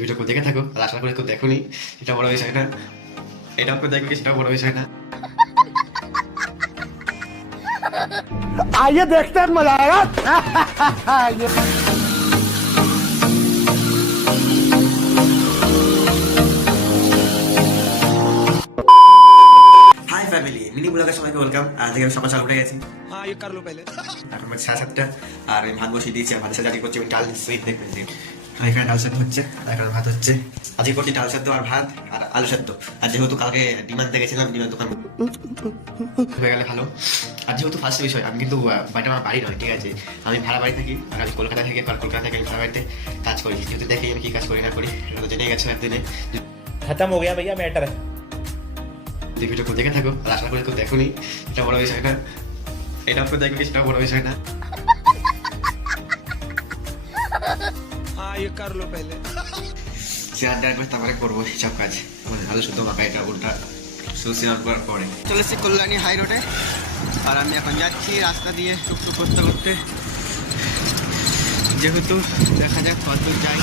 ভিডিওটা কেউ দেখে থাকো আর আশা করে কেউ দেখোনি, এটা বড় বিষয় না। এটাও কেউ দেখবে সেটাও বড় বিষয় না। आइए देखते हैं मजा आएगा। হাই ফ্যামিলি, মিনি ব্লগের সবাইকে ওয়েলকাম। আজ আমি সকাল সকাল উঠে গেছি। हाँ ये कर लो पहले। এখন বাজে 7:30 আর আমি ভাত বসিয়ে দিয়েছি। আর ভাতের সাথে করছি আমি ডাল সুইট দেখবেন। আর এখানে ডাল সেদ্ধ হচ্ছে, আর এখানে ভাত হচ্ছে। আজকে করছি ডাল সেদ্ধ আর ভাত আর আলু সেদ্ধ। আর যেহেতু কালকে ডিমান্ড দেখেছিলাম, ডিমান্ড দোকান হয়ে গেলে ভালো। আর যেহেতু ফার্স্ট বিষয়, আমি কিন্তু বাড়িটা আমার বাড়ি নয়, ঠিক আছে? আমি ভাড়া বাড়ি থাকি আর আমি কলকাতা থেকে আমি ভাড়া বাড়িতে কাজ করি। যেহেতু দেখি আমি কি কাজ করি না করি, এটা তো জেনে গেছো একদিনে। खत्म हो गया भैया मैटर। যে ভিডিও কেউ দেখে থাকো আর আশা করে কেউ দেখোনি, এটা বড় বিষয় না। এটাও কেউ দেখবে সেটাও বড় বিষয় না। हाँ ये कर लो पहले। শেয়ার দেওয়ার পর তারপরে করবো হিসাব কাজ। মানে আলু শুদ্ধ মাখা এটা উল্টা সুশীল করার পরে চলে এসেছি কল্যাণী হাই রোডে। আর আমি এখন যাচ্ছি রাস্তা দিয়ে টুকটুক করতে করতে। যেহেতু দেখা যাক কত যাই।